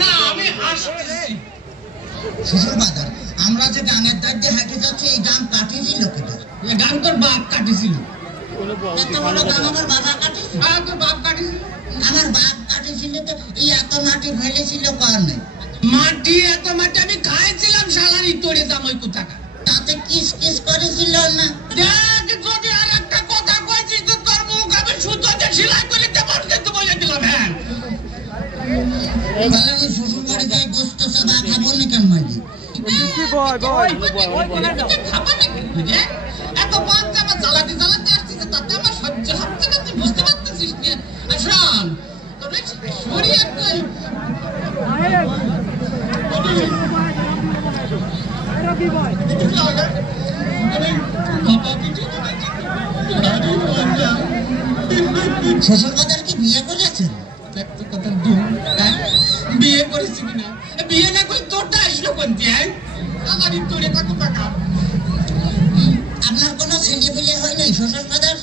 না আমি হাসতেছি। শ্বশুর বাজার আমরা যে গানের দাঁড় দিয়ে হাঁটে যাচ্ছি এই গান কাটিয়েছিল কেটে? গান তোর বাপ কাটিছিল। আমার বাবা কাটিয়েছিল? তোর বাপ কাটিছিল? আমার বাপ কাটিয়েছিল তো এই এত মাটি ফেলেছিল কারণে। মাটি এত মাটি আমি খাইছিলাম শালারি তোরে জামাই কোথাকা। তাতে কিস কিস করেছিল না? দেখ যদি আর একটা কথা কইছিস তো তোর মুখ আমি সুতোতে সেলাই করে দেবো কিন্তু বলে দিলাম। হ্যাঁ তাহলে আমি শ্বশুর বাড়ি যাই গোস্ত সাদা খাবো না কেন মাঝি? খাবার নাকি এত বাচ্চা আমার জ্বালাতে জ্বালাতে আসছে তাতে আমার সহ্য হচ্ছে না, তুই বুঝতে পারতেছিস না? শোন তোর শরীর শ্বশুর বাজার কি বিয়ে করেছেন? বিয়ে করেছি কিনা? বিয়ে না করে তোরটা আসলো কোন দিয়ে? আমারই তোরে কত টাকা। আপনার কোনো ছেলে পেলে হয় নাই শ্বশুর বাজার?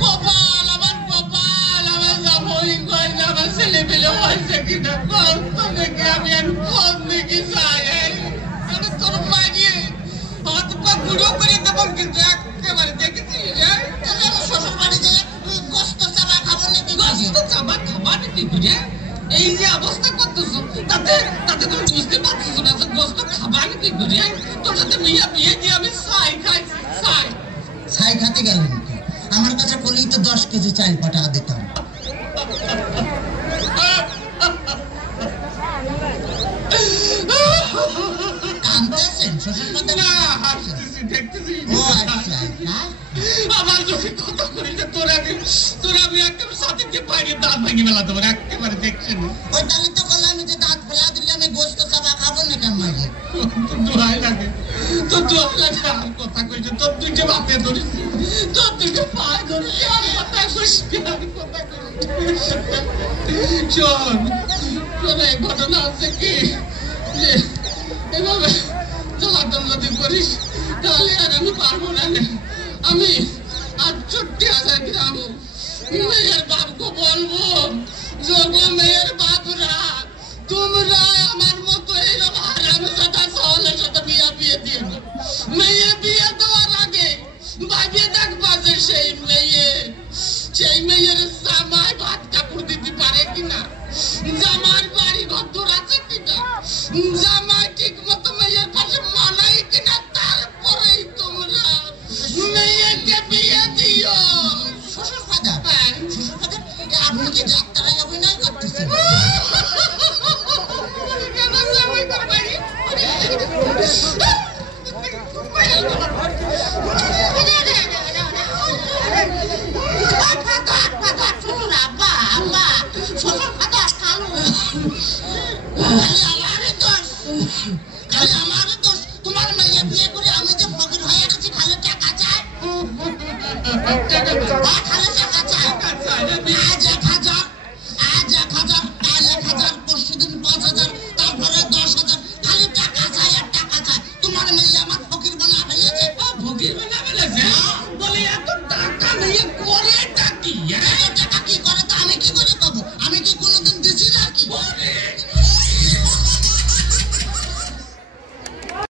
কপাল আমার কপাল আমার জামাই কই না আমার ছেলে পেলে হয়েছে কিনা কত দেখে আমি আর কোন দিকে যাই। আমি তোর মাগিয়ে হাত পা গুঁড়ো করে দেবো কিন্তু একেবারে দেখেছি। শ্বশুর বাড়ি যাই গোস্ত চাবা খাবো নাকি? গোস্ত চাবা খাবা নাকি বুঝে? এই যে অবস্থা করতেছো তাতে তাতে তুমি বুঝতে পারছো না যে গোস্ত খাবা নাকি বুঝে? তোর সাথে মিয়া বিয়ে দিয়ে আমি ছাই খাইছি ছাই। ছাই খাতে গেলেন কি? আমার কাছে বলেই তো 10 কেজি চাল পাঠা দিতাম। কাঁদতেছেন শ্বশুর বাজার? না হাসতেছি দেখতেছি। ও আচ্ছা না আমার যদি কথা করি যে তোর আমি একেবারে সাথে দিয়ে বাইরে দাঁত ভেঙে মেলা দেবো একেবারে দেখছেন। ওই তাহলে তো বললাম আমি যে দাঁত ফেলা দিলে আমি গোস্ত চাবা খাবো না কেন মাঝি? তোর দোহাই লাগে তোর দোহাই লাগে আর কথা কইছে তোর দুইটা বাপে ধরিস তোর দুইটা পায়ে ধরিস আর কথা কইস আর কথা কইস। শোন শোন এই ঘটনা আছে কি যে এভাবে চলাচল যদি করিস তাহলে আর আমি পারবো না। আমি 68,000 গ্রাম মেয়ের বাপকে বলবো যোগো মেয়ের বাপরা তোমরা আমার মতো এইরকম হারামজাদা সহলের সাথে বিয়ে দিয়ে দাও। মেয়ে বিয়ে দেওয়ার আগে ভাবিয়ে দেখবা যে সেই মেয়ের জামাই ভাত কাপড় দিতে পারে কিনা, জামার বাড়ি ঘর আছে কিনা, জামাই ঠিক মতো মেয়ের পাশে মানাই কিনা, তারপরেই তোমরা মেয়েকে বিয়ে দিও। শ্বশুর বাজার শ্বশুর বাজার আপনি কি যাত্রায় অভিনয় করতেছেন? তোমার মেয়ে বিয়ে করে আমি যে ফকির হয়ে গেছি ভালো টাকা চাই।